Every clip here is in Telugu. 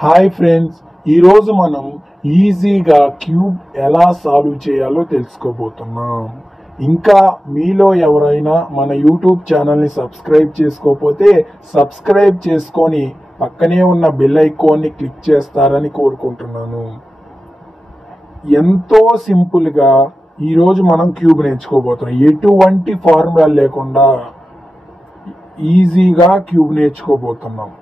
హాయ్ ఫ్రెండ్స్, ఈరోజు మనం ఈజీగా క్యూబ్ ఎలా సాల్వ్ చేయాలో తెలుసుకోబోతున్నాం. ఇంకా మీలో ఎవరైనా మన యూట్యూబ్ ఛానల్ని సబ్స్క్రైబ్ చేసుకోకపోతే సబ్స్క్రైబ్ చేసుకొని పక్కనే ఉన్న బెల్ ఐకాన్ని క్లిక్ చేస్తారని కోరుకుంటున్నాను. ఎంతో సింపుల్గా ఈరోజు మనం క్యూబ్ నేర్చుకోబోతున్నాం. ఎటువంటి ఫార్ములా లేకుండా ఈజీగా క్యూబ్ నేర్చుకోబోతున్నాం.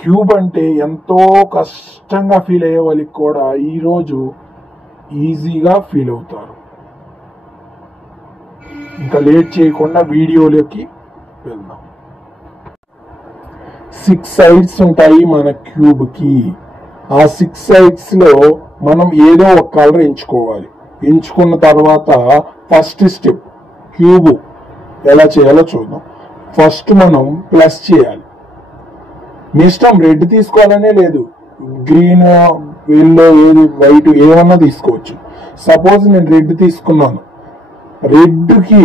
క్యూబ్ అంటే ఎంతో కష్టంగా ఫీల్ అయ్యే వాళ్ళకి కూడా ఈరోజు ఈజీగా ఫీల్ అవుతారు. ఇంకా లేట్ చేయకుండా వీడియోలోకి వెళ్దాం. 6 సైడ్స్ ఉంటాయి మన క్యూబ్కి. ఆ 6 సైడ్స్ లో మనం ఏదో ఒక కలర్ ఎంచుకోవాలి. ఎంచుకున్న తర్వాత ఫస్ట్ స్టెప్ క్యూబ్ ఎలా చేయాలో చూద్దాం. ఫస్ట్ మనం ప్లస్ చేయాలి. మీ ఇష్టం, రెడ్ తీసుకోవాలనే లేదు, గ్రీన్, ఎల్లో, ఏది వైట్ ఏమన్నా తీసుకోవచ్చు. సపోజ్ నేను రెడ్ తీసుకున్నాను. రెడ్ కి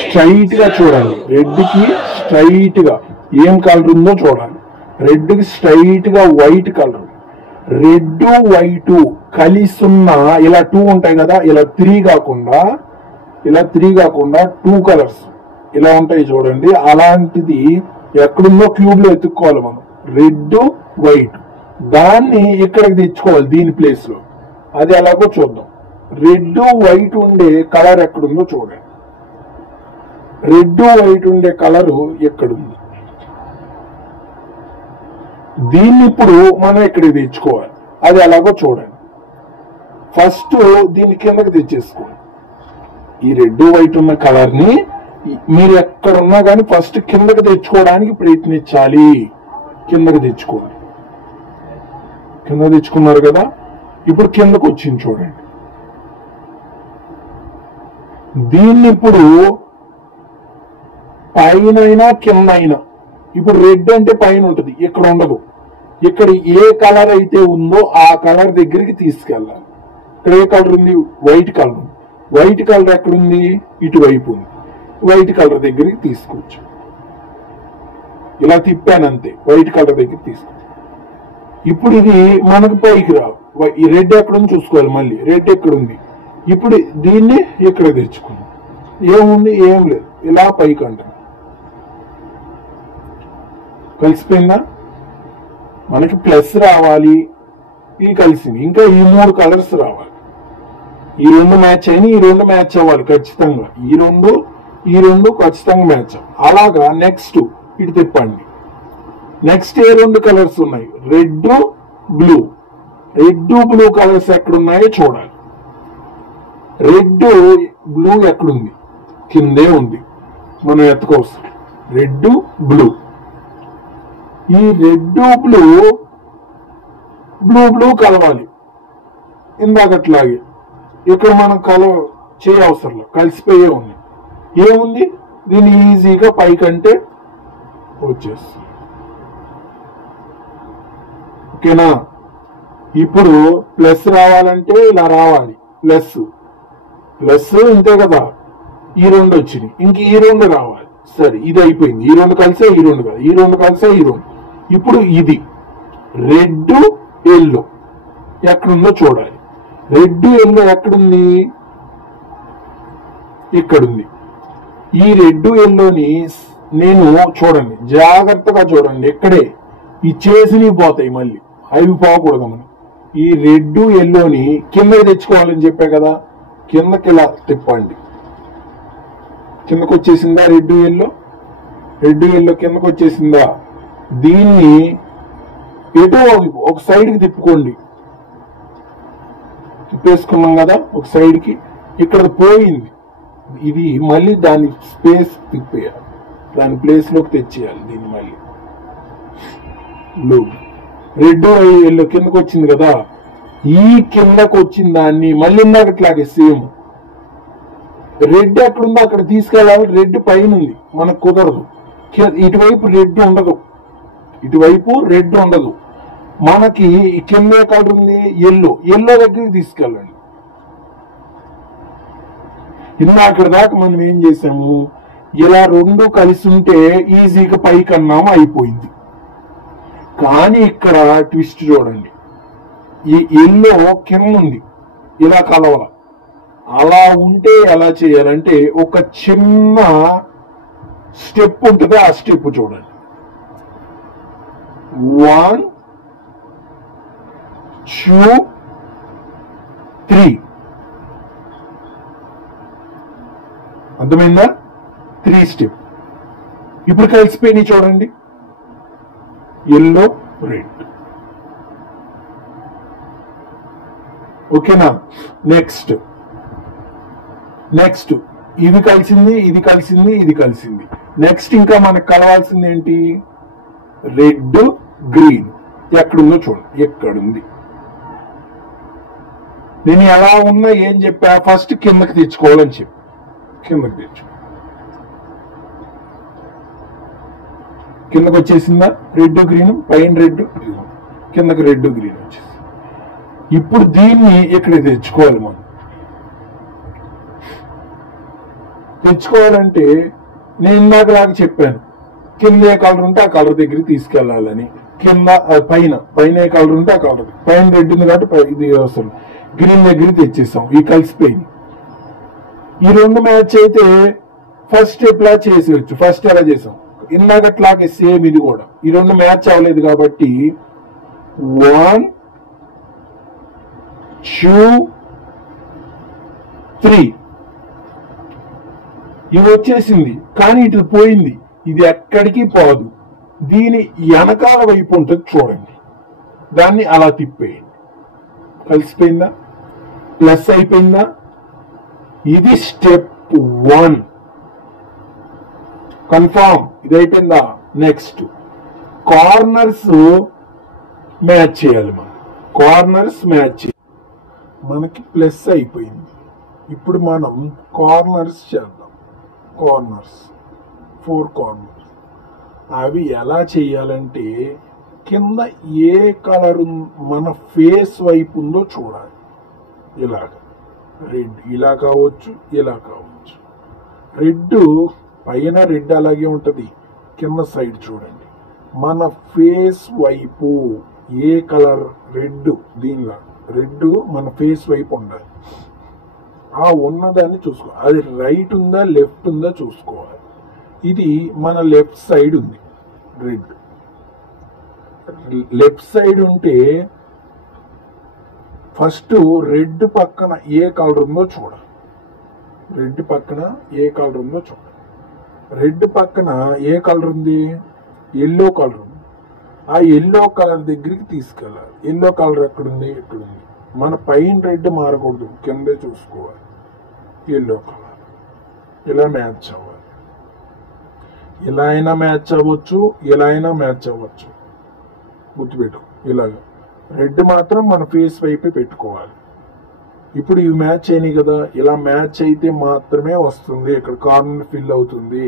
స్ట్రైట్ గా చూడాలి. రెడ్ కి స్ట్రైట్ గా ఏం కలర్ ఉందో చూడాలి. రెడ్ కి స్ట్రైట్ గా వైట్ కలర్. రెడ్ వైట్ కలిసి ఉన్న ఇలా 2 ఉంటాయి కదా, ఇలా 3 కాకుండా 2 కలర్స్ ఇలా ఉంటాయి చూడండి. అలాంటిది ఎక్కడుందో క్యూబ్ లో ఎత్తుక్కోవాలి మనం. రెడ్ వైట్ దాన్ని ఇక్కడికి తెచ్చుకోవాలి దీని ప్లేస్ లో. అది ఎలాగో చూద్దాం. రెడ్ వైట్ ఉండే కలర్ ఎక్కడుందో చూడండి. రెడ్ వైట్ ఉండే కలరు ఎక్కడుంది. దీన్ని ఇప్పుడు మనం ఇక్కడికి తెచ్చుకోవాలి. అది ఎలాగో చూడండి. ఫస్ట్ దీన్ని కిందకి తెచ్చేసుకోండి. ఈ రెడ్ వైట్ ఉన్న కలర్ ని మీరు ఎక్కడున్నా కానీ ఫస్ట్ కిందకి తెచ్చుకోవడానికి ప్రయత్నించాలి. కిందకి తెచ్చుకోండి. కింద తెచ్చుకున్నారు కదా, ఇప్పుడు కిందకు వచ్చింది చూడండి. దీన్ని ఇప్పుడు పైన కింద అయినా, ఇప్పుడు రెడ్ అంటే పైన ఉంటుంది, ఇక్కడ ఉండదు. ఇక్కడ ఏ కలర్ అయితే ఉందో ఆ కలర్ దగ్గరికి తీసుకెళ్ళాలి. ఇక్కడ ఏ కలర్ ఉంది? White colour. వైట్ కలర్ ఎక్కడుంది? ఇటువైపు ఉంది. వైట్ కలర్ దగ్గరికి తీసుకోవచ్చు. ఇలా తిప్పాను అంతే. వైట్ కలర్ దగ్గర తీసుకోవచ్చు. ఇప్పుడు ఇది మనకు పైకి రావు. ఈ రెడ్ ఎక్కడుంది చూసుకోవాలి. మళ్ళీ రెడ్ ఎక్కడుంది? ఇప్పుడు దీన్ని ఇక్కడ తెచ్చుకుందాం. ఏముంది? ఏం లేదు. ఇలా పైకి అంటాం. కలిసిపోయిందా? మనకి ప్లస్ రావాలి. ఇది కలిసింది. ఇంకా ఈ 3 కలర్స్ రావాలి. ఈ 2 మ్యాచ్ అయినా ఈ 2 మ్యాచ్ అవ్వాలి ఖచ్చితంగా. ఈ రెండు ఖచ్చితంగా మ్యాచ్. అలాగా నెక్స్ట్ ఇటు తిప్పండి. నెక్స్ట్ ఏ 2 కలర్స్ ఉన్నాయి? Red blue. Red blue colours ఎక్కడున్నాయో చూడాలి. రెడ్ బ్లూ ఎక్కడుంది? కిందే ఉంది. మనం ఎత్తుకోవచ్చు. Red blue. ఈ రెడ్ బ్లూ కలవాలి. ఇందాకట్లాగే ఇక్కడ మనం చేయవసరం కలిసిపోయే ఉంది. ఏముంది? దీన్ని ఈజీగా పైకంటే వచ్చేస్తుంది. ఓకేనా? ఇప్పుడు ప్లస్ రావాలంటే ఇలా రావాలి. ప్లస్ ఇంతే కదా. ఈ 2 వచ్చినాయి. ఇంక ఈ 2 రావాలి. సరే, ఇది అయిపోయింది. ఈ 2 కలిసే ఈ 2 కాదు, ఈ 2 కలిసే ఈ 2. ఇప్పుడు ఇది రెడ్ ఎల్లో ఎక్కడుందో చూడాలి. రెడ్ ఎల్లో ఎక్కడుంది? ఇక్కడుంది. ఈ రెడ్ ఎల్లోని నేను చూడండి, జాగ్రత్తగా చూడండి. ఇక్కడే ఈ చేసినవి పోతాయి, మళ్ళీ అవి పోకూడదు. మనం ఈ రెడ్ ఎల్లోని కిందకి తెచ్చుకోవాలని చెప్పే కదా. కిందకి ఇలా తిప్పండి. కిందకు వచ్చేసిందా? రెడ్ ఎల్లో కిందకు వచ్చేసిందా? దీన్ని ఎటో ఒక సైడ్కి తిప్పుకోండి. తిప్పేసుకున్నాం కదా ఒక సైడ్కి. ఇక్కడ పోయింది. ఇది మళ్ళీ దాని స్పేస్ తిప్పేయాలి. దాని ప్లేస్ లోకి తెచ్చేయాలి. దీన్ని మళ్ళీ రెడ్ ఎల్లో కిందకు వచ్చింది కదా. ఈ కిందకు వచ్చిన దాన్ని మళ్ళీ ఇందాకట్లాగే సేమ్ రెడ్ ఎక్కడుందో అక్కడ తీసుకెళ్ళాలి. రెడ్ పైన ఉంది, మనకు కుదరదు. ఇటువైపు రెడ్ ఉండదు. మనకి కింద కలర్ ఉంది ఎల్లో దగ్గరికి తీసుకెళ్ళండి. అక్కడ దాకా మనం ఏం చేసాము? ఇలా 2 కలిసి ఉంటే ఈజీగా పైకి అన్నాము, అయిపోయింది. కానీ ఇక్కడ ట్విస్ట్ చూడండి, ఈ ఎల్లో కింద ఉంది, ఇలా కలవాల. అలా ఉంటే ఎలా చేయాలంటే ఒక చిన్న స్టెప్ ఉంటుంది, ఆ స్టెప్ చూడండి. 1 2 3 అర్థమైందా? 3 స్టెప్. ఇప్పుడు కలిసిపోయినాయి చూడండి, ఎల్లో రెడ్. ఓకేనా? నెక్స్ట్ ఇది కలిసింది, ఇది కలిసింది, ఇది కలిసింది. నెక్స్ట్ ఇంకా మనకు కలవాల్సింది ఏంటి? Red green. ఎక్కడుందో చూడండి, ఎక్కడుంది. నేను ఎలా ఉన్నా ఏం చెప్పా, ఫస్ట్ కిందకి తెచ్చుకోవాలని చెప్పి కిందకి తెచ్చు. కిందకి వచ్చేసిందా రెడ్ గ్రీన్? పైన రెడ్, కిందకి రెడ్ గ్రీన్ వచ్చేసి. ఇప్పుడు దీన్ని ఇక్కడ తెచ్చుకోవాలి. మనం తెచ్చుకోవాలంటే నేను ఇందాకలాగా చెప్పాను, కింద ఏ కలర్ ఉంటే ఆ కలర్ దగ్గరికి తీసుకెళ్లాలని. కింద పైన ఏ కలర్ ఉంటే ఆ కలర్, పైన రెడ్ ఉంది కాబట్టి ఇది అసలు గ్రీన్ దగ్గర తెచ్చేసాం. ఈ కలిసిపోయింది. ఈ రెండు మ్యాచ్ అయితే ఫస్ట్ స్టెప్ లా చేసేయచ్చు. ఫస్ట్ ఎలా చేసాం ఇందాకట్లాగే సేమ్ ఇది కూడా. ఈ రెండు మ్యాచ్ అవ్వలేదు కాబట్టి 1 2 3 ఇది వచ్చేసింది. కానీ ఇటు పోయింది, ఇది ఎక్కడికి పోదు. దీని వెనకాల వైపు ఉంటుంది చూడండి, దాన్ని అలా తిప్పేయండి. కలిసిపోయిందా? ప్లస్ అయిపోయిందా? ఇది స్టెప్ 1. కన్ఫర్మ్. ఇది అయిపోయిందా? నెక్స్ట్ కార్నర్స్ మ్యాచ్ చేయాలి. మనం కార్నర్స్ మ్యాచ్ చేయాలి. మనకి ప్లస్ అయిపోయింది. ఇప్పుడు మనం కార్నర్స్ చేద్దాం. Corners 4 corners. అవి ఎలా చేయాలంటే కింద ఏ కలర్ మన ఫేస్ వైపు ఉందో చూడాలి. ఇలాగ రెడ్, ఇలా కావచ్చు, ఇలా కావచ్చు. రెడ్ పైన రెడ్ అలాగే ఉంటుంది, కింద సైడ్ చూడండి. మన ఫేస్ వైపు ఏ కలర్ రెడ్, దీనిలా రెడ్ మన ఫేస్ వైపు ఉండాలి. ఆ ఉన్నదాన్ని చూసుకో, అది రైట్ ఉందా లెఫ్ట్ ఉందా చూసుకోవాలి. ఇది మన లెఫ్ట్ సైడ్ ఉంది రెడ్. లెఫ్ట్ సైడ్ ఉంటే ఫస్ట్ రెడ్ పక్కన ఏ కలర్ ఉందో చూడాలి. రెడ్ పక్కన ఏ కలర్ ఉందో చూడాలి. రెడ్ పక్కన ఏ కలర్ ఉంది? ఎల్లో కలర్ ఉంది. ఆ ఎల్లో కలర్ దగ్గరికి తీసుకెళ్ళాలి. ఎల్లో కలర్ ఎక్కడుంది? ఎక్కడుంది. మన పైన రెడ్ మారకూడదు, కిందే చూసుకోవాలి. ఎల్లో కలర్ ఇలా మ్యాచ్ అవ్వాలి. ఇలా అయినా మ్యాచ్ అవ్వచ్చు, ఇలా అయినా మ్యాచ్ అవ్వచ్చు. గుర్తుపెట్టు. ఇలాగ రెడ్ మాత్రం మన ఫేస్ వైపే పెట్టుకోవాలి. ఇప్పుడు ఇవి మ్యాచ్ అయినాయి కదా, ఇలా మ్యాచ్ అయితే మాత్రమే వస్తుంది. ఇక్కడ కార్నర్ ఫిల్ అవుతుంది.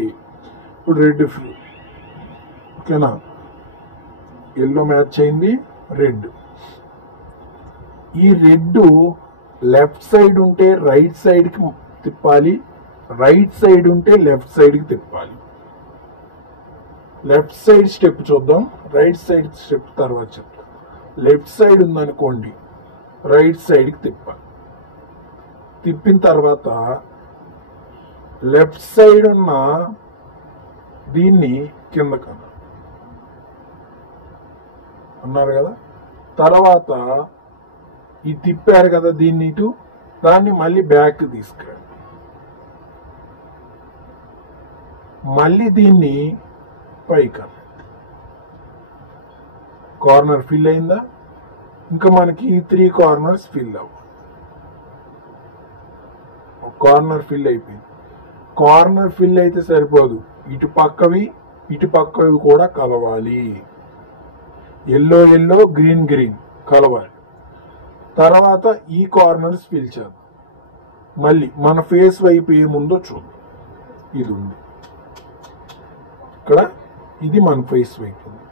ఇప్పుడు రెడ్ ఫిల్. ఓకేనా? ఎల్లో మ్యాచ్ అయింది, రెడ్. ఈ రెడ్ లెఫ్ట్ సైడ్ ఉంటే రైట్ సైడ్కి తిప్పాలి, రైట్ సైడ్ ఉంటే లెఫ్ట్ సైడ్కి తిప్పాలి. లెఫ్ట్ సైడ్ స్టెప్ చూద్దాం, రైట్ సైడ్ స్టెప్ తర్వాత చెప్తాం. లెఫ్ట్ సైడ్ ఉందనుకోండి, రైట్ సైడ్కి తిప్పాలి. తిప్పిన తర్వాత లెఫ్ట్ సైడ్ ఉన్న దీన్ని కిందకు అన్నారు కదా. తర్వాత ఈ తిప్పారు కదా దీన్ని ఇటు, దాన్ని మళ్ళీ బ్యాక్ తీసుకురండి. మళ్ళీ దీన్ని పైకి. కార్నర్ ఫిల్ అయిందా? ఇంకా మనకి 3 కార్నర్స్ ఫిల్ అవ్వాలి. కార్నర్ ఫిల్ అయిపోయింది. కార్నర్ ఫిల్ అయితే సరిపోదు, ఇటు పక్కవి కూడా కలవాలి. ఎల్లో ఎల్లో, గ్రీన్ గ్రీన్ కలవాలి. తర్వాత ఈ కార్నర్స్ ఫిల్ చేద్దాం. మళ్ళీ మన ఫేస్ వైపు ఏముందో చూద్దాం. ఇది ఉంది ఇక్కడ, ఇది మన ఫేస్ వైపు ఉంది.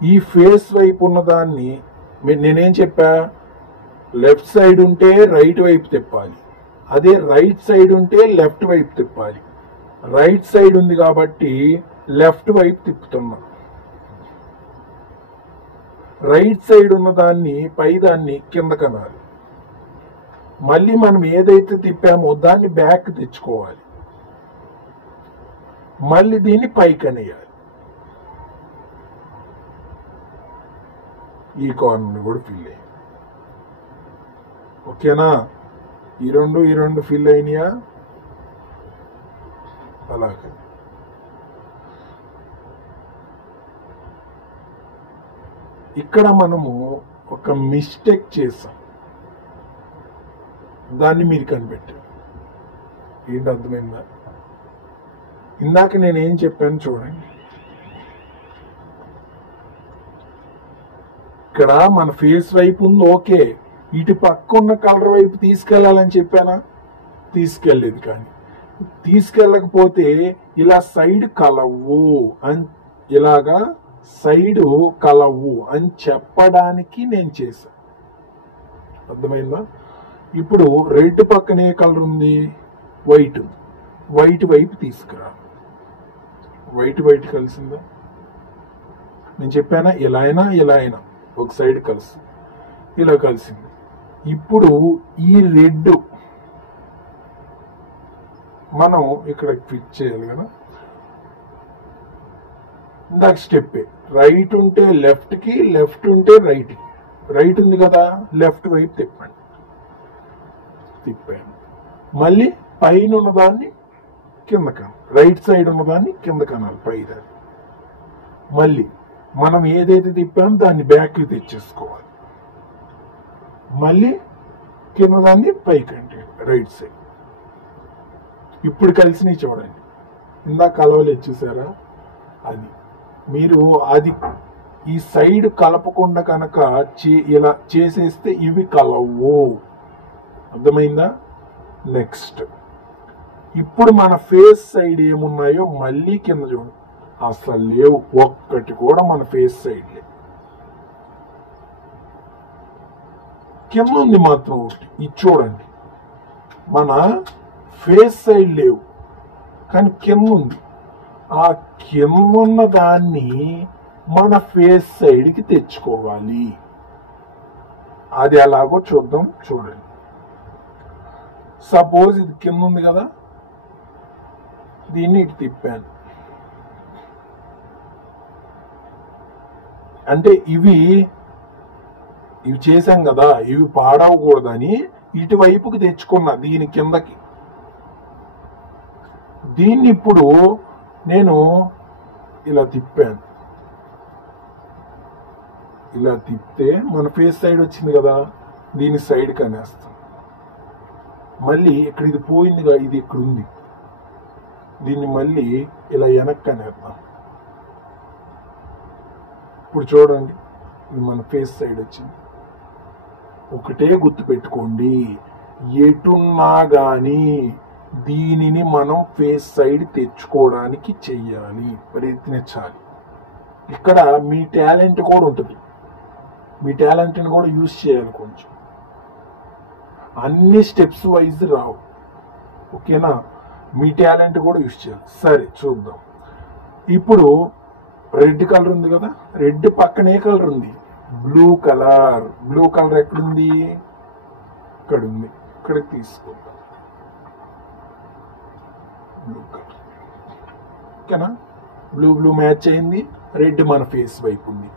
ఈ ఫేస్ వైపు ఉన్న దాన్ని నేనేం చెప్పా, లెఫ్ట్ సైడ్ ఉంటే రైట్ వైపు తిప్పాలి, అదే రైట్ సైడ్ ఉంటే లెఫ్ట్ వైపు తిప్పాలి. రైట్ సైడ్ ఉంది కాబట్టి లెఫ్ట్ వైపు తిప్పుతున్నా. రైట్ సైడ్ ఉన్న దాన్ని పై దాన్ని కింద కనాలి. మళ్ళీ మనం ఏదైతే తిప్పామో దాన్ని బ్యాక్ తెచ్చుకోవాలి. మళ్ళీ దీన్ని పైకి అనేయాలి. ఈ కార్నర్ కూడా ఫిల్ అయ్యింది. ఓకేనా? ఈ రెండు ఫిల్ అయినాయా? అలాగే ఇక్కడ మనము ఒక మిస్టేక్ చేసాం, దాన్ని మీరు కనిపెట్టారు. ఏంటి అర్థమైందా? ఇందాక నేనేం చెప్పాను చూడండి. ఇక్కడ మన ఫేస్ వైపు ఉంది, ఓకే. ఇటు పక్క ఉన్న కలర్ వైపు తీసుకెళ్లాలని చెప్పానా? తీసుకెళ్లేదు. కానీ తీసుకెళ్ళకపోతే ఇలా సైడ్ కలవు అని, ఇలాగా సైడ్ కలవు అని చెప్పడానికి నేను చేశాను. అర్థమైందా? ఇప్పుడు రెడ్ పక్కనే కలర్ ఉంది, వైట్. వైట్ వైపు తీసుకురా. వైట్ కలిసిందా? నేను చెప్పానా? ఇలా అయినా ఒక సైడ్ కలిసి ఇలా కలిసింది. ఇప్పుడు ఈ రెడ్ మనం ఇక్కడ ఫిక్స్ చేయాలి కదా. ఇందాక స్టెప్పే, రైట్ ఉంటే లెఫ్ట్ కి, లెఫ్ట్ ఉంటే రైట్ కి. రైట్ ఉంది కదా, లెఫ్ట్ వైపు తిప్పండి. తిప్పాను. మళ్ళీ పైన ఉన్నదాన్ని కింద కనాలి, రైట్ సైడ్ ఉన్నదాన్ని కింద కనాలి, పై దాన్ని. మళ్ళీ మనం ఏదైతే తిప్పామో దాన్ని బ్యాక్కి తెచ్చేసుకోవాలి. మళ్ళీ కింద దాన్ని పైకి అంటే రైట్ సైడ్. ఇప్పుడు కలిసినవి చూడండి. ఇందాక కలవలేదు చూసారా? అది మీరు అది ఈ సైడ్ కలపకుండా కనుక ఇలా చేసేస్తే ఇవి కలవు. అర్థమైందా? నెక్స్ట్ ఇప్పుడు మన ఫేస్ సైడ్ ఏమున్నాయో మళ్ళీ కింద చూడండి. అసలు లేవు, ఒక్కటి కూడా మన ఫేస్ సైడ్ లేవు. కింద ఉంది మాత్రం ఒకటి. ఇది చూడండి, మన ఫేస్ సైడ్ లేవు కానీ కింద ఉంది. ఆ కింద ఉన్న దాన్ని మన ఫేస్ సైడ్కి తెచ్చుకోవాలి. అది ఎలాగో చూద్దాం. చూడండి, సపోజ్ ఇది కింద ఉంది కదా, దీన్ని ఇటు తిప్పాను అంటే ఇవి చేశాం కదా, ఇవి పాడవకూడదని ఇటువైపుకి తెచ్చుకున్నా, దీని కిందకి. దీన్ని ఇప్పుడు నేను ఇలా తిప్పాను. ఇలా తిప్పితే మన ఫేస్ సైడ్ వచ్చింది కదా, దీని సైడ్ కనేస్తాం. మళ్ళీ ఇక్కడ ఇది పోయిందిగా, ఇది ఇక్కడ ఉంది, దీన్ని మళ్ళీ ఇలా వెనక్కి అనేద్దాం. ఇప్పుడు చూడండి, ఇది మన ఫేస్ సైడ్ వచ్చింది. ఒకటే గుర్తు పెట్టుకోండి, ఎటున్నా గాని దీనిని మనం ఫేస్ సైడ్ తెచ్చుకోవడానికి చెయ్యాలి, ప్రయత్నించాలి. ఇక్కడ మీ టాలెంట్ కూడా ఉంటుంది, మీ టాలెంట్ని కూడా యూజ్ చేయాలి కొంచెం. అన్ని స్టెప్స్ వైజ్ రావు, ఓకేనా? మీ టాలెంట్ కూడా యూజ్ చేయాలి. సరే చూద్దాం. ఇప్పుడు రెడ్ కలర్ ఉంది కదా, రెడ్ పక్కనే కలర్ ఉంది, బ్లూ కలర్. బ్లూ కలర్ ఎక్కడుంది? ఇక్కడ ఉంది, ఇక్కడికి తీసుకుందాం. బ్లూ కలర్, ఓకేనా? బ్లూ మ్యాచ్ అయింది, రెడ్ మన ఫేస్ వైపు ఉంది.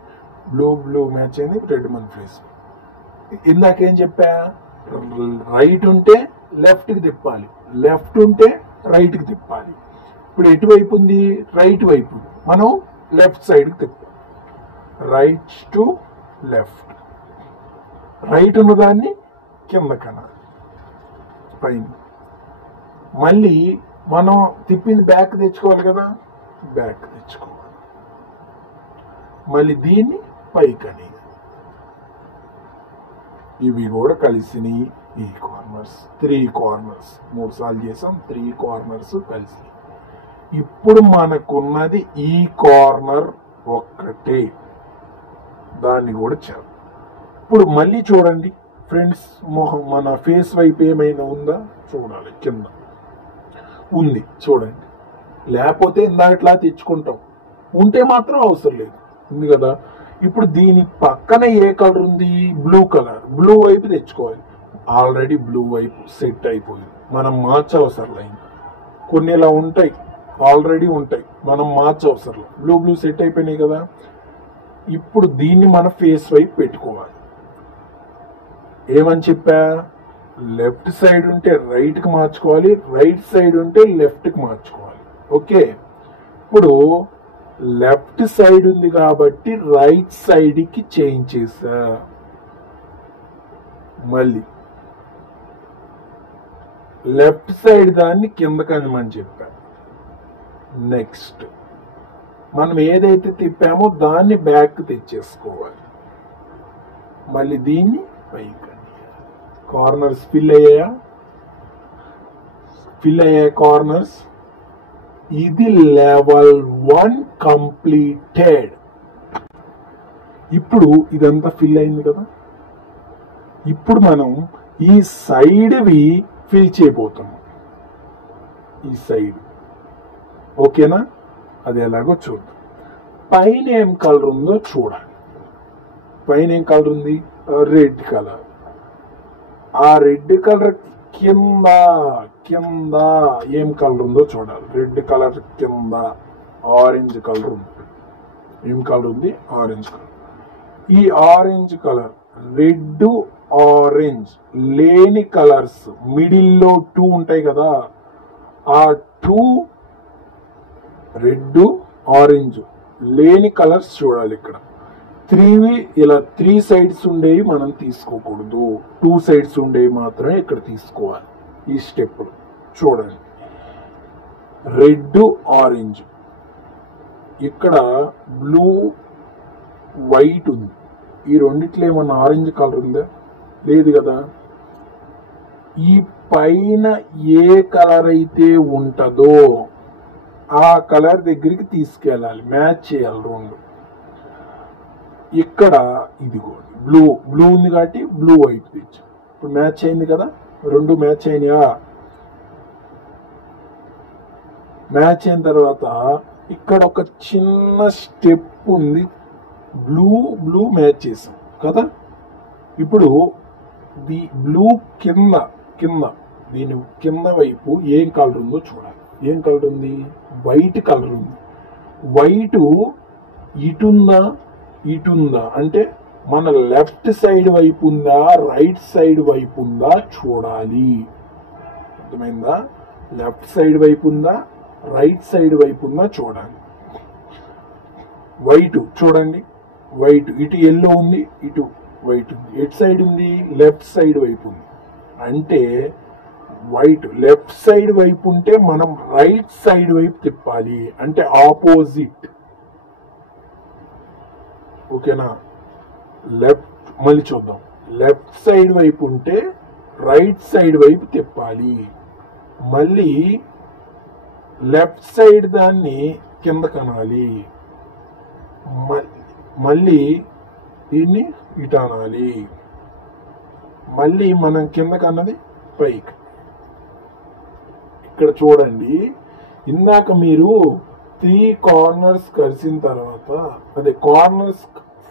బ్లూ మ్యాచ్ అయింది, రెడ్ మన ఫేస్. ఇందాకేం చెప్పా? రైట్ ఉంటే లెఫ్ట్ కి తిప్పాలి, లెఫ్ట్ ఉంటే రైట్ కి తిప్పాలి. ఇప్పుడు ఎటువైపు ఉంది? రైట్ వైపు. మనం లెఫ్ట్ సైడ్ కి తిప్పాలి, రైట్ టు లెఫ్ట్. రైట్ ఉన్నదాన్ని కింద కనాలి, పైన. మళ్ళీ మనం తిప్పింది బ్యాక్ తెచ్చుకోవాలి కదా, బ్యాక్ తెచ్చుకోవాలి. మళ్ళీ దీన్ని పైకని. ఇవి కూడా కలిసినాయి. ఈ కార్నర్స్, 3 కార్నర్స్ 3 సార్లు చేసాం, 3 కార్నర్స్ కలిసి. ఇప్పుడు మనకున్నది ఈ కార్నర్ ఒక్కటే, దాన్ని కూడా చేద్దాం. ఇప్పుడు మళ్ళీ చూడండి ఫ్రెండ్స్, మొహం మన ఫేస్ వైపు ఏమైనా ఉందా చూడాలి. కింద ఉంది చూడండి, లేకపోతే ఇందాకట్లా తెచ్చుకుంటాం. ఉంటే మాత్రం అవసరం లేదు, ఉంది కదా. ఇప్పుడు దీని పక్కన ఏ కలర్ ఉంది? Blue colour. బ్లూ వైపు తెచ్చుకోవాలి. ఆల్రెడీ బ్లూ వైపు సెట్ అయిపోయింది, మనం మార్చవసరం లేదు. కొన్ని ఇలా ఉంటాయి, ఆల్రెడీ ఉంటాయి, మనం మార్చవసరం. బ్లూ బ్లూ సెట్ అయిపోయినాయి కదా. ఇప్పుడు దీన్ని మన ఫేస్ వైపు పెట్టుకోవాలి. ఏమని చెప్పా? లెఫ్ట్ సైడ్ ఉంటే రైట్ కి మార్చుకోవాలి, రైట్ సైడ్ ఉంటే లెఫ్ట్ కి మార్చుకోవాలి. ఓకే, ఇప్పుడు లెఫ్ట్ సైడ్ ఉంది కాబట్టి రైట్ సైడ్ కి చేంజ్ చేసా. మళ్ళీ లెఫ్ట్ సైడ్ దాన్ని కిందకి అనమని చెప్పా. నెక్స్ట్ మనం ఏదైతే తిప్పామో దాన్ని బ్యాక్ తెచ్చేసుకోవాలి. మళ్ళీ దీన్ని పైకి. కార్నర్స్ ఫిల్ అయ్యాయా? ఫిల్ అయ్యాయి కార్నర్స్. ఇది లెవెల్ 1 కంప్లీటెడ్. ఇప్పుడు ఇదంతా ఫిల్ అయింది కదా. ఇప్పుడు మనం ఈ సైడ్వి ఫిల్ చేయబోతున్నాం. ఈ సైడ్ ఓకేనా? అది ఎలాగో చూద్దాం. పైన ఏం కలర్ ఉందో చూడాలి. పైన ఏం కలర్ ఉంది? Red colour. ఆ రెడ్ కలర్ కింద కింద ఏం కలర్ ఉందో చూడాలి. రెడ్ కలర్ కింద ఆరెంజ్ కలర్ ఉంది. ఏం కలర్ ఉంది? Orange colour. ఈ ఆరెంజ్ కలర్, రెడ్ ఆరెంజ్ లేని కలర్స్ మిడిల్లో 2 ఉంటాయి కదా, ఆ 2 రెడ్ ఆరెంజ్ లేని కలర్స్ చూడాలి. ఇక్కడ 3 ఇలా 3 సైడ్స్ ఉండేవి మనం తీసుకోకూడదు, 2 సైడ్స్ ఉండేవి మాత్రమే ఇక్కడ తీసుకోవాలి. ఈ స్టెప్ చూడండి. రెడ్ ఆరెంజ్, ఇక్కడ బ్లూ వైట్ ఉంది. ఈ రెండిట్లో ఏమన్నా ఆరెంజ్ కలర్ ఉందా? లేదు కదా. ఈ పైన ఏ కలర్ అయితే ఉంటుందో ఆ కలర్ దగ్గరికి తీసుకెళ్ళాలి, మ్యాచ్ చేయాలి రెండు. ఇక్కడ ఇదిగోండి బ్లూ బ్లూ ఉంది కాబట్టి బ్లూ వైట్ తెచ్చు. ఇప్పుడు మ్యాచ్ అయింది కదా, రెండు మ్యాచ్ అయినాయా? మ్యాచ్ అయిన తర్వాత ఇక్కడ ఒక చిన్న స్టెప్ ఉంది, బ్లూ బ్లూ మ్యాచ్ చేసాం కదా. ఇప్పుడు ది బ్లూ కింద కింద దీని కింద వైపు ఏం కలర్ ఉందో చూడాలి. ఏం కలర్ ఉంది? వైట్ కలర్ ఉంది. వైట్ ఇటుందా ఇటుందా అంటే మన లెఫ్ట్ సైడ్ వైపు ఉందా రైట్ సైడ్ వైపు ఉందా చూడాలి. అర్థమైందా? లెఫ్ట్ సైడ్ వైపు ఉందా రైట్ సైడ్ వైపు ఉందా చూడాలి. వైట్ చూడండి, వైట్ ఇటు ఎల్లో ఉంది, ఇటు వైట్ ఉంది. ఎటు సైడ్ ఉంది? లెఫ్ట్ సైడ్ వైపు ఉంది. అంటే వైట్ లెఫ్ట్ సైడ్ వైపు ఉంటే మనం రైట్ సైడ్ వైపు తిప్పాలి, అంటే ఆపోజిట్. ఓకేనా? లెఫ్ట్ మళ్ళీ చూద్దాం. లెఫ్ట్ సైడ్ వైపు ఉంటే రైట్ సైడ్ వైపు తిప్పాలి. మళ్ళీ లెఫ్ట్ సైడ్ దాన్ని కింద కనాలి, మళ్ళీ దీన్ని ఇటు అనాలి, మళ్ళీ మనం కింద కన్నది పైకి. ఇక్కడ చూడండి, ఇందాక మీరు 3 కార్నర్స్ కలిసిన తర్వాత అదే కార్నర్స్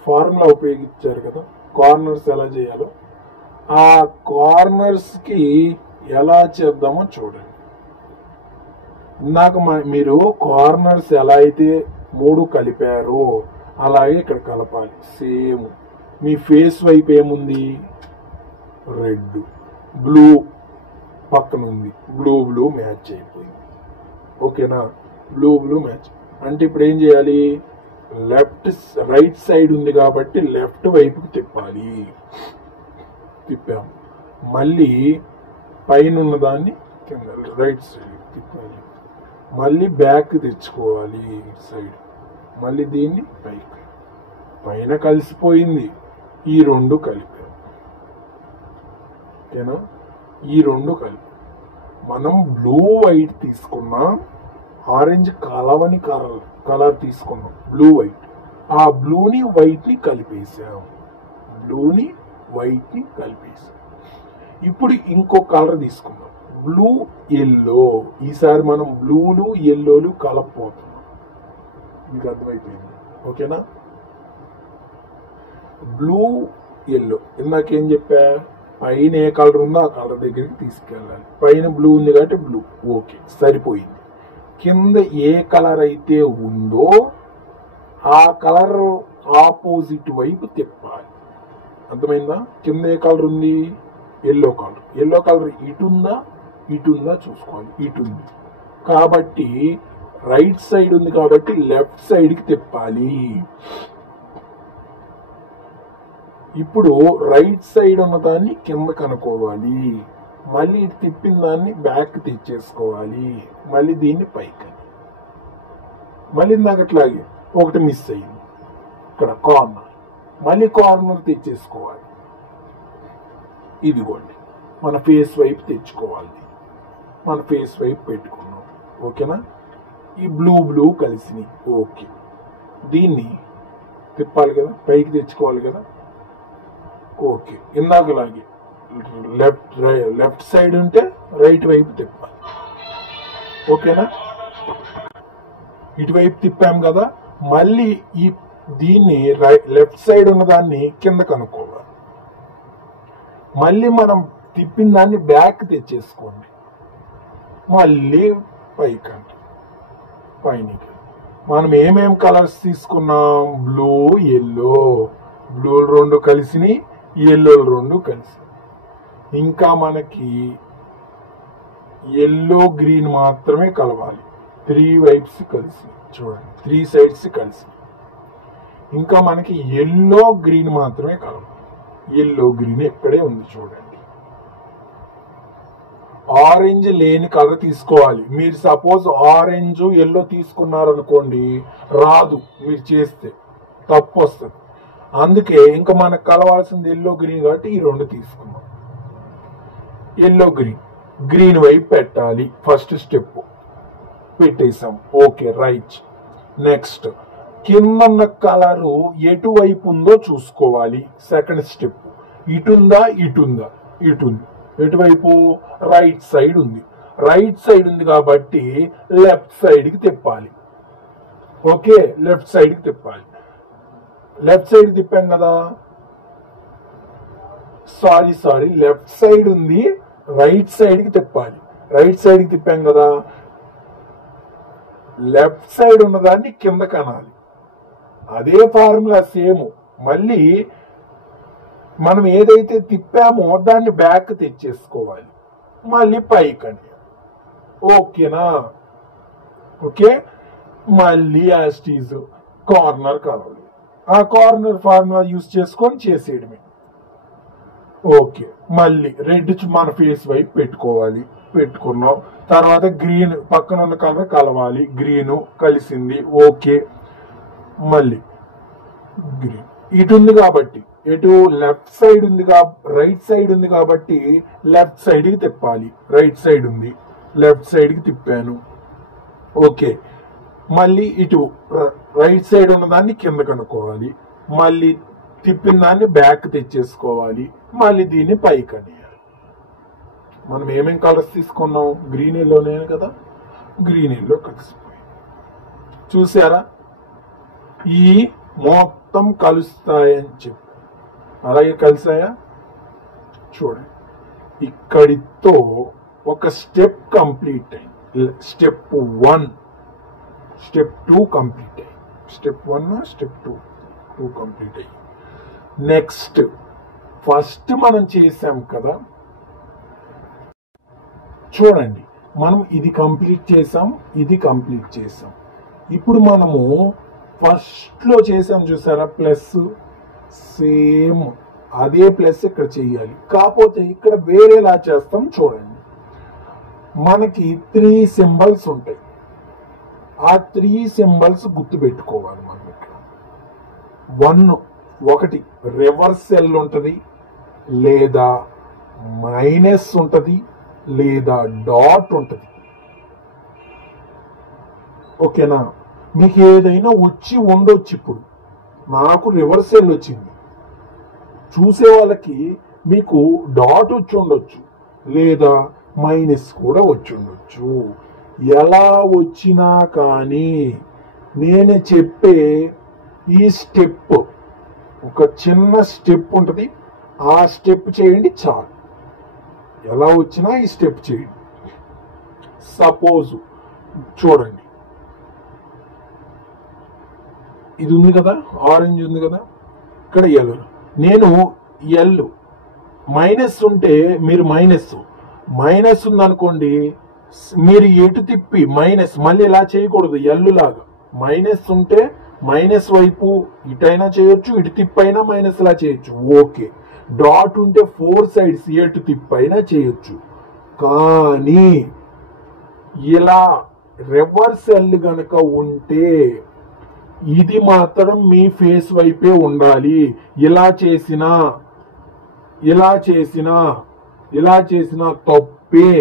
ఫార్ములా ఉపయోగించారు కదా, కార్నర్స్ ఎలా చేయాలో ఆ కార్నర్స్ కి ఎలా చేద్దామో చూడండి. ఇందాక మీరు కార్నర్స్ ఎలా అయితే 3 కలిపారో అలాగే ఇక్కడ కలపాలి. సేమ్ మీ ఫేస్ వైపు ఏముంది? రెడ్, బ్లూ పక్కన ఉంది, బ్లూ బ్లూ మ్యాచ్ అయిపోయింది. ఓకేనా? బ్లూ బ్లూ మ్యాచ్ అంటే ఇప్పుడు ఏం చేయాలి? లెఫ్ట్ రైట్ సైడ్ ఉంది కాబట్టి లెఫ్ట్ వైపుకి తిప్పాలి. తిప్పాం. మళ్ళీ పైన ఉన్న దాన్ని కింద రైట్ సైడ్ తిప్పాలి. మళ్ళీ బ్యాక్ తెచ్చుకోవాలి ఇటు సైడ్. మళ్ళీ దీన్ని పైకి. పైన కలిసిపోయింది, ఈ రెండు కలిపాం. ఓకేనా? ఈ రెండు కలిపి మనం బ్లూ వైట్ తీసుకున్నాం, ఆరెంజ్ కలవని కలర్ తీసుకున్నాం, బ్లూ వైట్. ఆ బ్లూని వైట్ ని కలిపేసాం, బ్లూని వైట్ ని కలిపేసాం. ఇప్పుడు ఇంకో కలర్ తీసుకున్నాం, బ్లూ ఎల్లో. ఈసారి మనం బ్లూలు ఎల్లోలు కలపపోతున్నాం. మీకు అర్థమైపోయింది? ఓకేనా? Blue yellow. ఇందాకేం చెప్పా, పైన ఏ కలర్ ఉందో ఆ కలర్ దగ్గరికి తీసుకెళ్ళాలి. పైన బ్లూ ఉంది కాబట్టి బ్లూ, ఓకే సరిపోయింది. కింద ఏ కలర్ అయితే ఉందో ఆ కలర్ ఆపోజిట్ వైపు తిప్పాలి. అర్థమైందా? కింద ఏ కలర్ ఉంది? Yellow colour. ఎల్లో కలర్ ఇటుందా ఇటుందా చూసుకోవాలి. ఇటుంది కాబట్టి రైట్ సైడ్ ఉంది కాబట్టి లెఫ్ట్ సైడ్కి తిప్పాలి. ఇప్పుడు రైట్ సైడ్ ఉన్న దాన్ని కింద కనుక్కోవాలి. మళ్ళీ ఇటు తిప్పిన దాన్ని బ్యాక్ తెచ్చేసుకోవాలి. మళ్ళీ దీన్ని పైకి. మళ్ళీ ఇందాకట్లాగే ఒకటి మిస్ అయింది, ఇక్కడ కార్నర్. మళ్ళీ కార్నర్ తెచ్చేసుకోవాలి. ఇదిగోండి మన ఫేస్ వైపు తెచ్చుకోవాలి. మన ఫేస్ వైపు పెట్టుకున్నాం. ఓకేనా? ఈ బ్లూ బ్లూ కలిసినాయి. ఓకే, దీన్ని తిప్పాలి కదా, పైకి తెచ్చుకోవాలి కదా. ఓకే, ఇందాకలాగే లెఫ్ట్ సైడ్ ఉంటే రైట్ వైపు తిప్పాలి. ఓకేనా? ఇటువైపు తిప్పాం కదా. మళ్ళీ దీన్ని లెఫ్ట్ సైడ్ ఉన్న దాన్ని కింద కనుక్కోవాలి. మళ్ళీ మనం తిప్పిన దాన్ని బ్యాక్ తెచ్చేసుకోండి. మళ్ళీ పైకండి, పైనకి. మనం ఏమేం కలర్స్ తీసుకున్నాం? Blue yellow. బ్లూ రెండు కలిసినాయి, ఎల్లో రెండు కలిసి. ఇంకా మనకి ఎల్లో గ్రీన్ మాత్రమే కలవాలి. 3 వైప్స్ కలిసి చూడండి, 3 సైడ్స్ కలిసి. ఇంకా మనకి ఎల్లో గ్రీన్ మాత్రమే కలవాలి. ఎల్లో గ్రీన్ ఎక్కడే ఉంది చూడండి. ఆరెంజ్ లేని కలర్ తీసుకోవాలి. మీరు సపోజ్ ఆరెంజ్ ఎల్లో తీసుకున్నారనుకోండి, రాదు. మీరు చేస్తే తప్పు వస్తుంది. అందుకే ఇంకా మనకు కలవాల్సింది ఎల్లో గ్రీన్ కాబట్టి ఈ రెండు తీసుకున్నాం. ఎల్లో గ్రీన్, గ్రీన్ వైపు పెట్టాలి. ఫస్ట్ స్టెప్ పెట్టేసాం. Okay right. నెక్స్ట్ కింద కలరు ఎటువైపు ఉందో చూసుకోవాలి. Second step. ఇటుందా ఇటుందా? ఇటుంది. ఎటువైపు? రైట్ సైడ్ ఉంది. రైట్ సైడ్ ఉంది కాబట్టి లెఫ్ట్ సైడ్కి తిప్పాలి. ఓకే, లెఫ్ట్ సైడ్కి తిప్పాలి. లెఫ్ట్ సైడ్ తిప్పాం కదా. సారీ లెఫ్ట్ సైడ్ ఉంది, రైట్ సైడ్కి తిప్పాలి. రైట్ సైడ్కి తిప్పాం కదా. లెఫ్ట్ సైడ్ ఉన్నదాన్ని కింద కనాలి. అదే ఫార్ములా సేమ్. మళ్ళీ మనం ఏదైతే తిప్పామో దాన్ని బ్యాక్ తెచ్చేసుకోవాలి. మళ్ళీ పైకండి. ఓకేనా? ఓకే, మళ్ళీ యాస్టీజ్ కార్నర్ కలవాలి. ఆ కార్నర్ ఫార్ములా యూజ్ చేసుకొని చేసేయడమే. ఓకే, మళ్ళీ రెడ్ మన ఫేస్ వైపు పెట్టుకోవాలి. పెట్టుకున్నాం. తర్వాత గ్రీన్ పక్కన ఉన్న కలర్ కలవాలి. గ్రీన్ కలిసింది. ఓకే, మళ్ళీ గ్రీన్. ఇటు ఉంది కాబట్టి, ఎటు లెఫ్ట్ సైడ్ ఉంది, రైట్ సైడ్ ఉంది కాబట్టి లెఫ్ట్ సైడ్కి తిప్పాలి. రైట్ సైడ్ ఉంది, లెఫ్ట్ సైడ్కి తిప్పాను. ఓకే, మళ్ళీ ఇటు రైట్ సైడ్ ఉన్న దాన్ని కింద కనుక్కోవాలి. మళ్ళీ తిప్పిన దాన్ని బ్యాక్ తెచ్చేసుకోవాలి. మళ్ళీ దీన్ని పైకి అనేయాలి. మనం ఏమేం కలర్స్ తీసుకున్నాం? గ్రీన్ ఎల్లోనే కదా. గ్రీన్ ఎల్లో కలిసిపోయి చూసారా? ఈ మొత్తం కలుస్తాయని చెప్పు. అలాగే కలిసాయా? చూడండి, ఇక్కడితో ఒక స్టెప్ కంప్లీట్ అయింది. స్టెప్ 1, స్టెప్ 2 కంప్లీట్ అయ్యి. స్టెప్ 1 స్టెప్ 2 కంప్లీట్ అయ్యి. నెక్స్ట్ ఫస్ట్ మనం చేసాం కదా. చూడండి, మనం ఇది కంప్లీట్ చేసాం, ఇది కంప్లీట్ చేసాం. ఇప్పుడు మనము ఫస్ట్ లో చేసాం చూసారా, ప్లస్. సేమ్ అదే ప్లస్ ఇక్కడ చెయ్యాలి. కాకపోతే ఇక్కడ వేరేలా చేస్తాం. చూడండి, మనకి 3 సింబల్స్ ఉంటాయి. ఆ 3 సింబల్స్ గుర్తు పెట్టుకోవాలి. మనం ఇక్కడ 1 రివర్సల్ ఉంటది, లేదా మైనస్ ఉంటది, లేదా డాట్ ఉంటది. ఓకేనా? మీకు ఏదైనా వచ్చి ఉండొచ్చు. ఇప్పుడు నాకు రివర్సల్ వచ్చింది. చూసే వాళ్ళకి మీకు డాట్ వచ్చి ఉండొచ్చు, లేదా మైనస్ కూడా వచ్చి ఉండొచ్చు. ఎలా వచ్చినా కానీ నేను చెప్పే ఈ స్టెప్ ఒక చిన్న స్టెప్ ఉంటుంది, ఆ స్టెప్ చేయండి చాలు. ఎలా వచ్చినా ఈ స్టెప్ చేయండి. సపోజ్ చూడండి, ఇది ఉంది కదా, ఆరెంజ్ ఉంది కదా, ఇక్కడ ఎల్. నేను ఎల్ మైనస్ ఉంటే మీరు మైనస్ ఉందనుకోండి, మీరు ఎటు తిప్పి మైనస్ మళ్ళీ ఇలా చేయకూడదు. ఎల్లు లాగా మైనస్ ఉంటే మైనస్ వైపు ఇటైనా చేయొచ్చు, ఇటు తిప్పైనా మైనస్ లా చేయొచ్చు. ఓకే. డాట్ ఉంటే 4 సైడ్స్ ఎటు తిప్పైనా చేయొచ్చు. కానీ ఇలా రివర్స్ ఎల్ గనక ఉంటే ఇది మాత్రం మీ ఫేస్ వైపే ఉండాలి. ఇలా చేసినా తప్పే.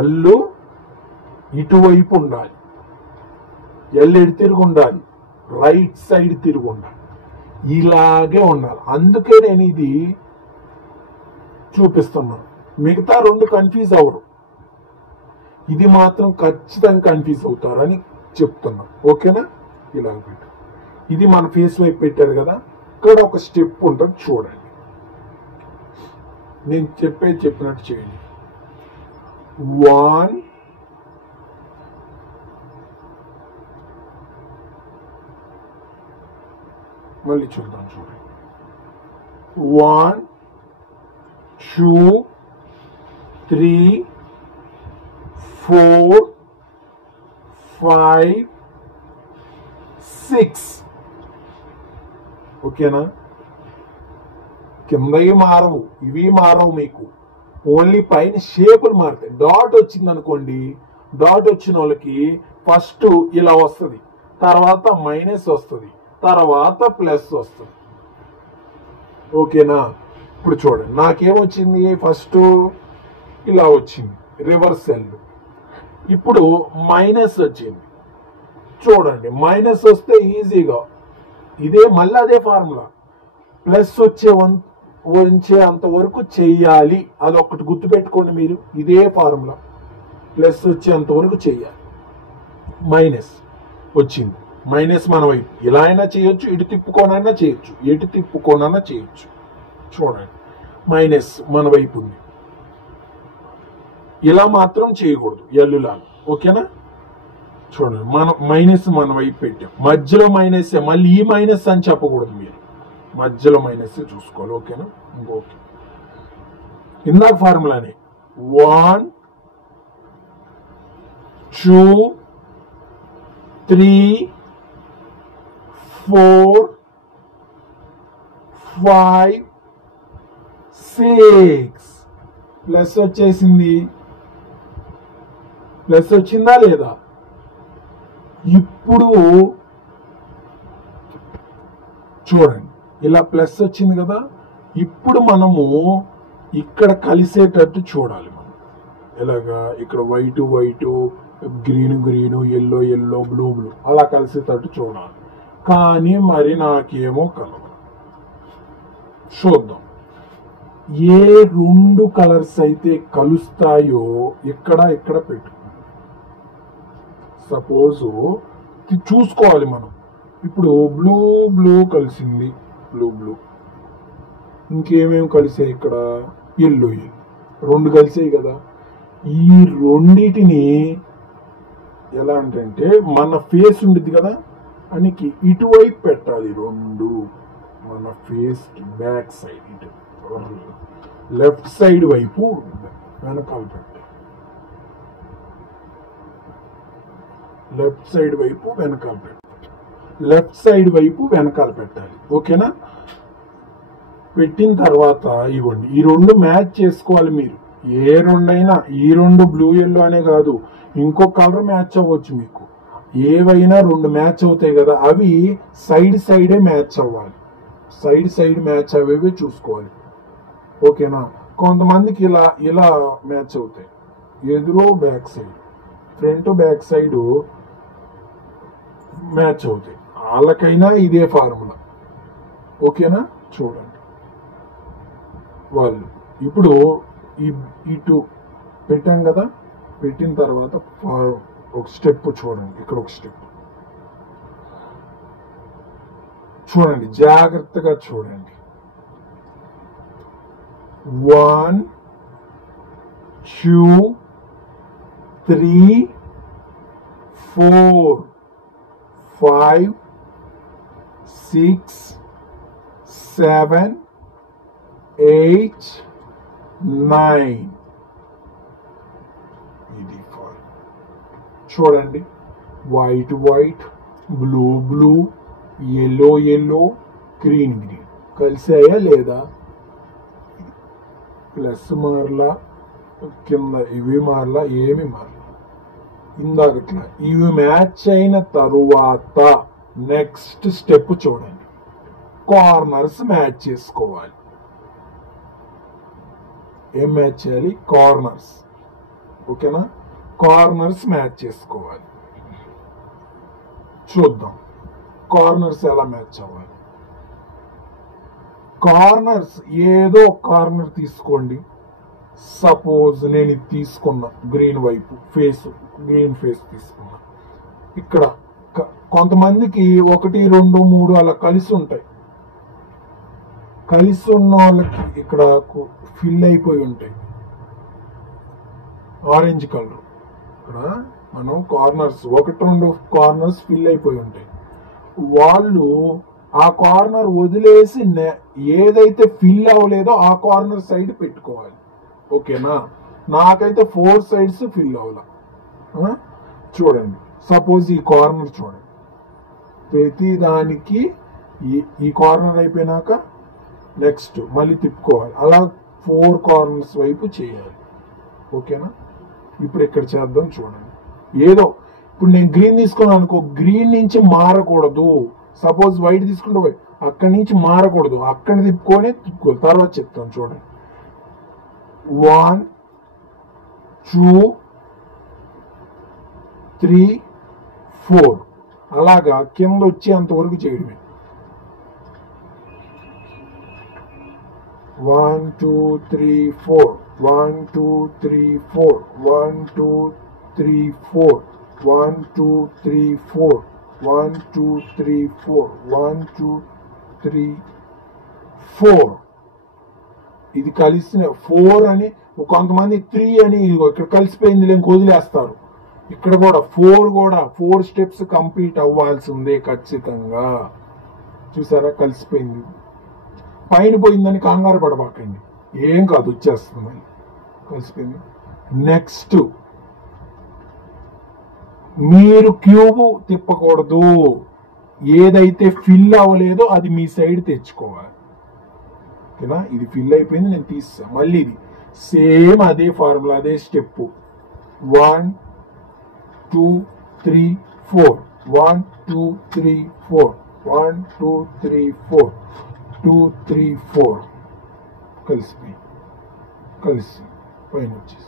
ఎల్లు ఇటువైపు ఉండాలి, ఎల్ ఎటు తిరిగి ఉండాలి, రైట్ సైడ్ తిరిగి ఉండాలి, ఇలాగే ఉండాలి. అందుకే నేను ఇది చూపిస్తున్నాను. మిగతా రెండు కన్ఫ్యూజ్ అవ్వరు, ఇది మాత్రం ఖచ్చితంగా కన్ఫ్యూజ్ అవుతారని చెప్తున్నా. ఓకేనా? ఇలా పెట్టు. ఇది మన ఫేస్ వైపు పెట్టారు కదా, ఇక్కడ ఒక స్టెప్ ఉంటుంది చూడండి. నేను చెప్పినట్టు చేయండి. 1 మళ్ళీ చూద్దాం చూడండి. 1 2 3 4 5 6. ఓకేనా? కిందవి మారవు, ఇవి మారవు, మీకు ఓన్లీ పైన షేపులు మారుతాయి. డాట్ వచ్చింది అనుకోండి, డాట్ వచ్చిన వాళ్ళకి ఫస్ట్ ఇలా వస్తుంది, తర్వాత మైనస్ వస్తుంది, తర్వాత ప్లస్ వస్తుంది. ఓకేనా? ఇప్పుడు చూడండి, నాకేమొచ్చింది, ఫస్ట్ ఇలా వచ్చింది రివర్స్ ఎల్. ఇప్పుడు మైనస్ వచ్చింది చూడండి. మైనస్ వస్తే ఈజీగా ఇదే మళ్ళీ అదే ఫార్ములా, ప్లస్ వచ్చే అంతవరకు చెయ్యాలి. అదొకటి గుర్తుపెట్టుకోండి మీరు. ఇదే ఫార్ములా, ప్లస్ వచ్చేంత వరకు చెయ్యాలి. మైనస్ వచ్చింది, మైనస్ మన వైపు ఇలా అయినా చేయొచ్చు, ఇటు తిప్పుకోనైనా చేయొచ్చు, ఎటు తిప్పుకోనైనా చేయొచ్చు. చూడండి, మైనస్ మన వైపు ఉంది, ఇలా మాత్రం చేయకూడదు ఎల్లులాగా. ఓకేనా? చూడండి, మైనస్ మన వైపు పెట్టాం, మధ్యలో మైనస్, మళ్ళీ ఈ మైనస్ అని చెప్పకూడదు, మీరు మధ్యలో మైనస్ చూసుకోవాలి. ఓకేనా? ఓకే. ఇందాక ఫార్ములానే 1 2 3 4 5 6 ప్లస్ వచ్చేసింది. ప్లస్ వచ్చిందా లేదా? ఇప్పుడు చూడండి, ఇలా ప్లస్ వచ్చింది కదా. ఇప్పుడు మనము ఇక్కడ కలిసేటట్టు చూడాలి. మనం ఎలాగా, ఇక్కడ వైట్ గ్రీన్ ఎల్లో బ్లూ అలా కలిసేటట్టు చూడాలి. కానీ మరి నాకేమో కలవదు. చూద్దాం. ఏ రెండు కలర్స్ అయితే కలుస్తాయో ఇక్కడ పెట్టు. సపోజ్ చూసుకోవాలి మనం. ఇప్పుడు బ్లూ కలిసింది, బ్లూ ఇంకేమేమి కలిసాయి ఇక్కడ, ఎల్లో రెండు కలిసాయి కదా. ఈ రెండిటిని ఎలా అంటే మన ఫేస్ ఉండిద్ది కదా అని ఇటువైపు పెట్టాలి. రెండు మన ఫేస్ కి బ్యాక్ సైడ్, ఇటు లెఫ్ట్ సైడ్ వైపు వెనకాల పెట్టాలి. లెఫ్ట్ సైడ్ వైపు వెనకాల పెట్టాలి. ఓకేనా? పెట్టిన తర్వాత ఇవ్వండి, ఈ రెండు మ్యాచ్ చేసుకోవాలి మీరు. ఏ రెండైనా, ఈ రెండు బ్లూ ఎల్లో అనే కాదు, ఇంకో కలర్ మ్యాచ్ అవ్వచ్చు మీకు. ఏవైనా రెండు మ్యాచ్ అవుతాయి కదా, అవి సైడే మ్యాచ్ అవ్వాలి. సైడ్ మ్యాచ్ అవేవి చూసుకోవాలి. ఓకేనా? కొంతమందికి ఇలా మ్యాచ్ అవుతాయి, ఎదురు back side, front back side match అవుతాయి. వాళ్ళకైనా ఇదే ఫార్ములా. ఓకేనా? చూడండి, వాళ్ళు ఇప్పుడు ఇటు పెట్టాం కదా, పెట్టిన తర్వాత ఒక స్టెప్ చూడండి, ఇక్కడ ఒక స్టెప్ చూడండి, జాగ్రత్తగా చూడండి. 1 2 3 4 5 6 7 8 9. ఇది చూడండి, white white, blue blue, yellow yellow, green green కలిసాయా లేదా? ప్లస్ మారలా, కింద ఇవి మారలా, ఏమి మారలా. ఇందాకట్లా ఇవి మ్యాచ్ అయిన తరువాత నెక్స్ట్ స్టెప్ చూడండి, కార్నర్స్ మ్యాచ్ చేసుకోవాలి. ఏం మ్యాచ్ చేయాలి? కార్నర్స్. ఓకేనా? కార్నర్స్ మ్యాచ్ చేసుకోవాలి. చూద్దాం కార్నర్స్ ఎలా మ్యాచ్ అవ్వాలి. కార్నర్స్ ఏదో కార్నర్ తీసుకోండి. సపోజ్ నేను ఇది తీసుకున్నా, గ్రీన్ వైపు ఫేస్, గ్రీన్ ఫేస్ తీసుకున్నా. ఇక్కడ కొంతమందికి 1 2 3 అలా కలిసి ఉంటాయి. కలిసి ఉన్న వాళ్ళకి ఇక్కడ ఫిల్ అయిపోయి ఉంటాయి, ఆరెంజ్ కలర్. ఇక్కడ మనం కార్నర్స్ 1 2 కార్నర్స్ ఫిల్ అయిపోయి ఉంటాయి. వాళ్ళు ఆ కార్నర్ వదిలేసి ఏదైతే ఫిల్ అవ్వలేదో ఆ కార్నర్ సైడ్ పెట్టుకోవాలి. ఓకేనా? నాకైతే 4 సైడ్స్ ఫిల్ అవ్వాల. చూడండి, సపోజ్ ఈ కార్నర్ చూడండి, ప్రతి దానికి ఈ కార్నర్ అయిపోయినాక నెక్స్ట్ మళ్ళీ తిప్పుకోవాలి. అలా 4 కార్నర్స్ వైపు చేయాలి. ఓకేనా? ఇప్పుడు ఇక్కడ చేద్దాం. చూడండి, ఏదో ఇప్పుడు నేను గ్రీన్ తీసుకున్నాను అనుకో, గ్రీన్ నుంచి మారకూడదు. సపోజ్ వైట్ తీసుకుంటే అక్కడి నుంచి మారకూడదు, అక్కడ తిప్పుకోవాలి. తర్వాత చెప్తాను. చూడండి, 1 2 3 4 అలాగా కింద వచ్చేంతవరకు చేయడమే. 1 2 3 4 1 2 3 4 1 2 3 4 1 2 3 4 1 2 3 4 1 2 3 4. ఇది కలిసిన 4 అని, కొంతమంది 3 అని ఇక్కడ కలిసిపోయింది లేని వదిలేస్తారు. ఇక్కడ కూడా 4 స్టెప్స్ కంప్లీట్ అవ్వాల్సిందే ఖచ్చితంగా. చూసారా, కలిసిపోయింది. పైన పోయిందని కంగారు పడబాకండి, ఏం కాదు, వచ్చేస్తుంది, కలిసిపోయింది. నెక్స్ట్ మీరు క్యూబ్ తిప్పకూడదు. ఏదైతే ఫిల్ అవ్వలేదో అది మీ సైడ్ తెచ్చుకోవాలి. ఓకేనా? ఇది ఫిల్ అయిపోయింది, నేను తీసా. మళ్ళీ ఇది సేమ్ అదే ఫార్ములా, అదే స్టెప్. 1 2 3 4 1 2 3 4 1 2 3 4 2 3 4 కలిసిపోయి కలిసి పైన వచ్చేసి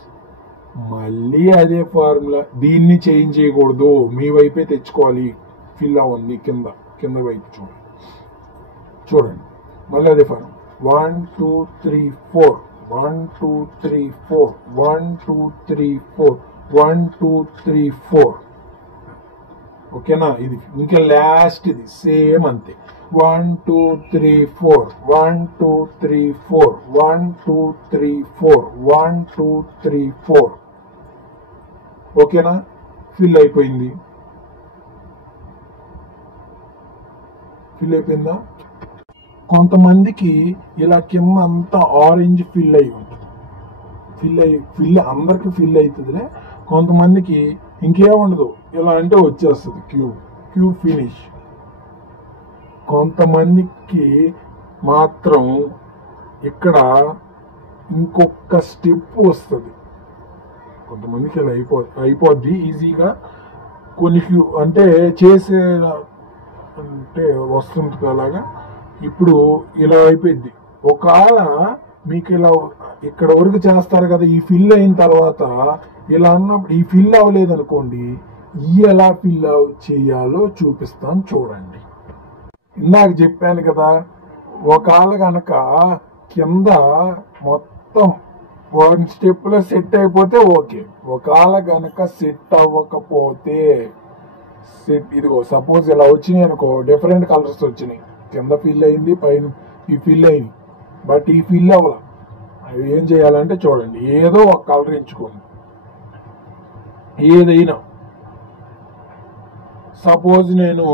మళ్ళీ అదే ఫార్ములా. దీన్ని చేంజ్ చేయకూడదు, మీ వైపే తెచ్చుకోవాలి. ఫిల్ అవ్వండి కింద వైపు చూడండి. మళ్ళీ అదే ఫార్ములా. 1 2 3 4 1 2 3 4 1 2 3 4 1 2 3 4. ఓకేనా? ఇది ఇంకా లాస్ట్, ఇది సేమ్ అంతే. 1 2 3 4 1 2 3 4 1 2 3 4 1 2 3 4. ఓకేనా? ఫిల్ అయిపోయింది. ఫిల్ అయిపోయిందా? కొంతమందికి ఇలా కింద అంతా ఆరెంజ్ ఫిల్ అయి ఉంటుంది. అందరికి ఫిల్ అవుతుందిలే. కొంతమందికి ఇంకేముండదు, ఇలా అంటే వచ్చేస్తుంది క్యూబ్ ఫినిష్. కొంతమందికి మాత్రం ఇక్కడ ఇంకొక స్టెప్ వస్తుంది. కొంతమందికి ఇలా అయిపోద్ది ఈజీగా. కొన్ని అంటే చేసే అంటే వస్తుంది అలాగా. ఇప్పుడు ఇలా అయిపోయింది. ఒకవేళ మీకు ఇలా ఇక్కడ వరకు చేస్తారు కదా, ఈ ఫిల్ అయిన తర్వాత ఇలా అన్నప్పుడు ఈ ఫిల్ అవ్వలేదు అనుకోండి, ఎలా ఫిల్ చేయాలో చూపిస్తాను చూడండి. ఇందాక చెప్పాను కదా, ఒకవేళ కనుక కింద మొత్తం 1 స్టెప్ లో సెట్ అయిపోతే ఓకే. ఒకవేళ కనుక సెట్ అవ్వకపోతే ఇదిగో సపోజ్ ఇలా వచ్చినాయి అనుకో, డిఫరెంట్ కలర్స్ వచ్చినాయి, కింద ఫిల్ అయింది, పైన ఈ ఫిల్ అయింది, బట్ ఈ ఫిల్ అవ్వాలి. అవి ఏం చేయాలంటే చూడండి, ఏదో ఒక కలర్ ఎంచుకోండి. ఏదైనా సపోజ్ నేను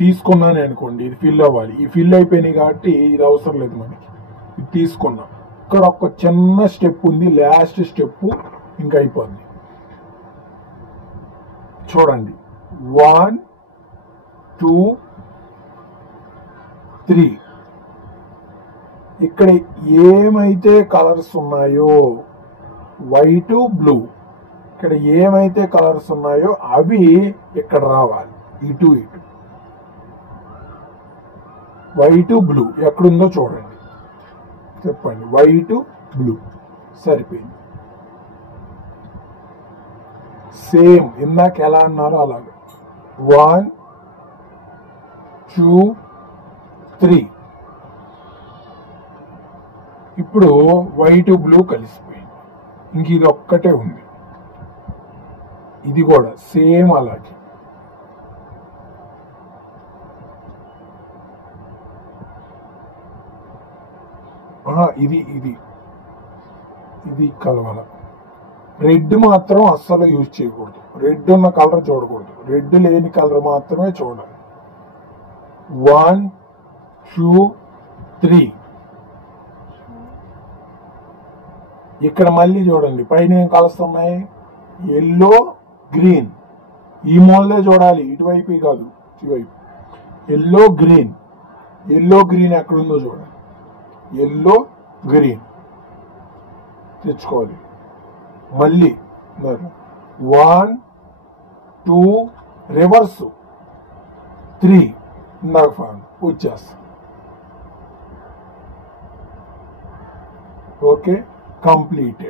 తీసుకున్నాను అనుకోండి, ఇది ఫిల్ అవ్వాలి. ఈ ఫిల్ అయిపోయినాయి కాబట్టి ఇది అవసరం లేదు మనకి. ఇది తీసుకున్నా, ఇక్కడ ఒక చిన్న స్టెప్ ఉంది, లాస్ట్ స్టెప్ ఇంకా అయిపోద్ది. చూడండి 1 2 3 ఇక్కడ ఏమైతే కలర్స్ ఉన్నాయో వైట్ బ్లూ, ఇక్కడ ఏమైతే కలర్స్ ఉన్నాయో అవి ఇక్కడ రావాలి. ఇటు ఇటు వైట్ బ్లూ ఎక్కడుందో చూడండి, చెప్పండి. వైట్ బ్లూ సరిపోయింది. సేమ్ ఇందాక ఎలా అన్నారో అలాగే 1 2 3. ఇప్పుడు వైట్ బ్లూ కలిసిపోయింది. ఇంక ఇది ఒక్కటే ఉంది, ఇది కూడా సేమ్ అలాగే. ఇది ఇది ఇది కలవాల. రెడ్ మాత్రం అస్సలు యూజ్ చేయకూడదు, రెడ్ ఉన్న కలర్ చూడకూడదు, రెడ్ లేని కలర్ మాత్రమే చూడాలి. 1 2 3. ఇక్కడ మళ్ళీ చూడండి, పైన ఏం కలర్స్ ఉన్నాయి, ఎల్లో గ్రీన్. ఈ మూలనే చూడాలి, ఇటువైపు కాదు, ఇటువైపు. ఎల్లో గ్రీన్, ఎల్లో గ్రీన్ ఎక్కడుందో చూడండి, ఎల్లో గ్రీన్ తెచ్చుకోవాలి. మళ్ళీ 1 2 రివర్స్ 3 ఇందాక ఫామ్ వచ్చేస్తా. Okay, completed.